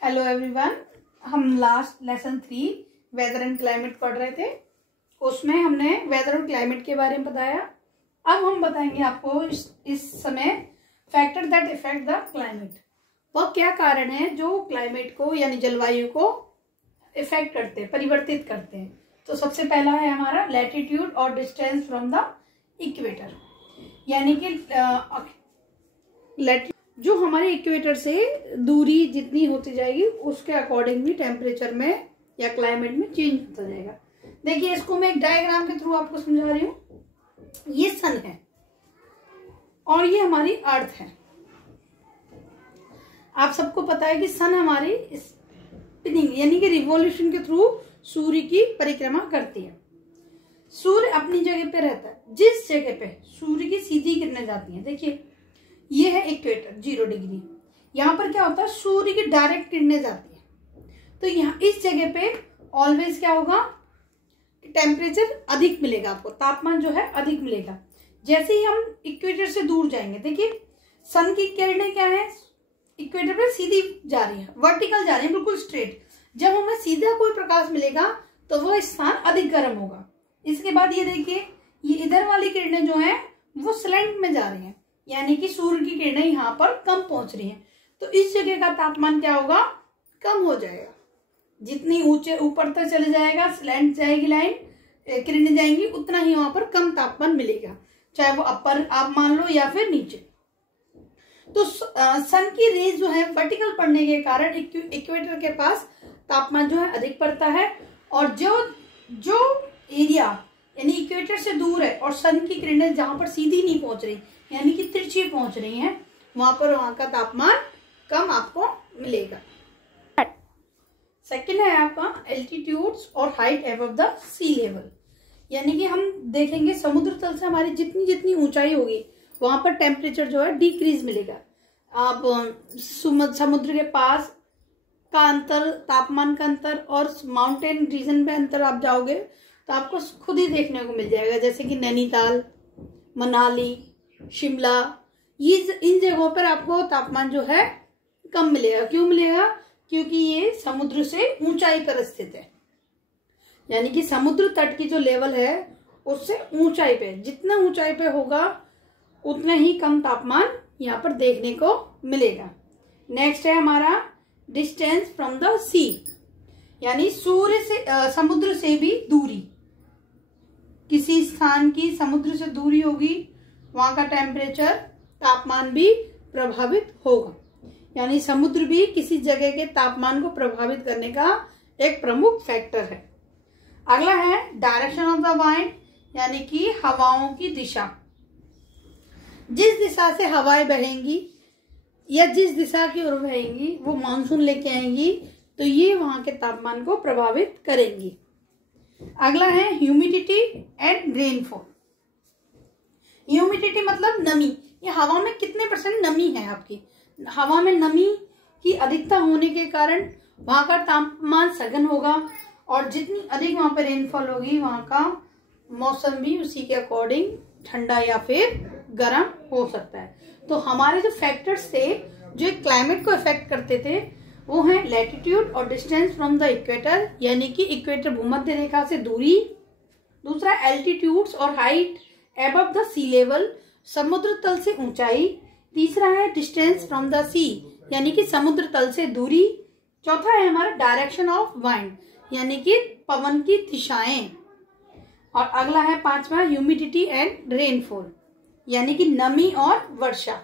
Hello everyone. हम last lesson 3 weather and climate पढ़ रहे थे। उसमें हमने वेदर और क्लाइमेट के बारे में बताया। अब हम बताएंगे आपको इस समय factor that effect the climate. वह क्या कारण है जो क्लाइमेट को यानी जलवायु को इफेक्ट करते हैं, परिवर्तित करते हैं। तो सबसे पहला है हमारा लैटिट्यूड और डिस्टेंस फ्रॉम द इक्वेटर, यानी कि जो हमारे इक्वेटर से दूरी जितनी होती जाएगी उसके अकॉर्डिंग भी टेम्परेचर में या क्लाइमेट में चेंज होता जाएगा। देखिए, इसको मैं एक डायग्राम के थ्रू आपको समझा रही हूँ। ये सन है और ये हमारी अर्थ है। आप सबको पता है कि सन हमारी स्पिनिंग यानी कि रिवॉल्यूशन के थ्रू सूर्य की परिक्रमा करती है। सूर्य अपनी जगह पे रहता है। जिस जगह पे सूर्य की सीधी किरणें जाती हैं, देखिए ये है इक्वेटर 0 डिग्री। यहाँ पर क्या होता है, सूर्य की डायरेक्ट किरणें जाती है। तो यहाँ इस जगह पे ऑलवेज क्या होगा, टेम्परेचर अधिक मिलेगा, आपको तापमान जो है अधिक मिलेगा। जैसे ही हम इक्वेटर से दूर जाएंगे, देखिए सन की किरणें क्या है, इक्वेटर पे सीधी जा रही है, वर्टिकल जा रही है, बिल्कुल स्ट्रेट। जब हमें सीधा कोई प्रकाश मिलेगा तो वह स्थान अधिक गर्म होगा। इसके बाद ये देखिए, ये इधर वाली किरणें जो है वो स्लैंट में जा रही है, यानी कि सूर्य की किरणें यहाँ पर कम पहुंच रही हैं। तो इस जगह का तापमान क्या होगा, कम हो जाएगा। जितनी ऊंचे ऊपर तक चले जाएगा, स्लैंट जाएगी लाइन, किरणें जाएंगी, उतना ही वहां पर कम तापमान मिलेगा, चाहे वो अपर आप मान लो या फिर नीचे। तो सन की रेज जो है वर्टिकल पड़ने के कारण इक्वेटर के पास तापमान जो है अधिक पड़ता है। और जो एरिया यानी इक्वेटर से दूर है और सन की किरणें जहां पर सीधी नहीं पहुंच रही यानी कि तिरछी पहुंच रही हैं, वहां का तापमान कम आपको मिलेगा। सेकंड है आपका एल्टीट्यूड्स और height above the sea level, यानी कि हम देखेंगे समुद्र तल से हमारी जितनी जितनी ऊंचाई होगी वहां पर टेम्परेचर जो है डिक्रीज मिलेगा। आप समुद्र के पास का अंतर, तापमान का अंतर और माउंटेन रीजन में अंतर आप जाओगे तो आपको खुद ही देखने को मिल जाएगा। जैसे कि नैनीताल, मनाली, शिमला, ये इन जगहों पर आपको तापमान जो है कम मिलेगा। क्यों मिलेगा, क्योंकि ये समुद्र से ऊंचाई पर स्थित है, यानी कि समुद्र तट की जो लेवल है उससे ऊंचाई पे, जितना ऊंचाई पे होगा उतना ही कम तापमान यहाँ पर देखने को मिलेगा। नेक्स्ट है हमारा डिस्टेंस फ्रॉम द सी, यानी सूर्य से समुद्र से भी दूरी। किसी स्थान की समुद्र से दूरी होगी, वहां का टेम्परेचर, तापमान भी प्रभावित होगा। यानी समुद्र भी किसी जगह के तापमान को प्रभावित करने का एक प्रमुख फैक्टर है। अगला है डायरेक्शन ऑफ द वाइंड, यानी कि हवाओं की दिशा। जिस दिशा से हवाएं बहेंगी या जिस दिशा की ओर बहेंगी वो मानसून लेके आएंगी, तो ये वहां के तापमान को प्रभावित करेंगी। अगला है ह्यूमिडिटी एंड रेनफॉल। ह्यूमिडिटी मतलब नमी, ये हवा में कितने % नमी है आपकी। हवा में नमी की अधिकता होने के कारण वहां का तापमान सघन होगा, और जितनी अधिक वहां पर रेनफॉल होगी वहां का मौसम भी उसी के अकॉर्डिंग ठंडा या फिर गर्म हो सकता है। तो हमारे जो फैक्टर्स थे जो क्लाइमेट को इफेक्ट करते थे वो है लैटिट्यूड और डिस्टेंस फ्रॉम द इक्वेटर, यानी कि इक्वेटर भूमध्य रेखा से दूरी। दूसरा एल्टीट्यूड्स और height above the sea level, समुद्र तल से ऊंचाई। तीसरा है डिस्टेंस फ्रॉम द सी, यानी कि समुद्र तल से दूरी। चौथा है हमारा डायरेक्शन ऑफ वाइंड, यानी कि पवन की दिशाएं। और अगला है 5वां ह्यूमिडिटी एंड रेनफॉल, यानी कि नमी और वर्षा।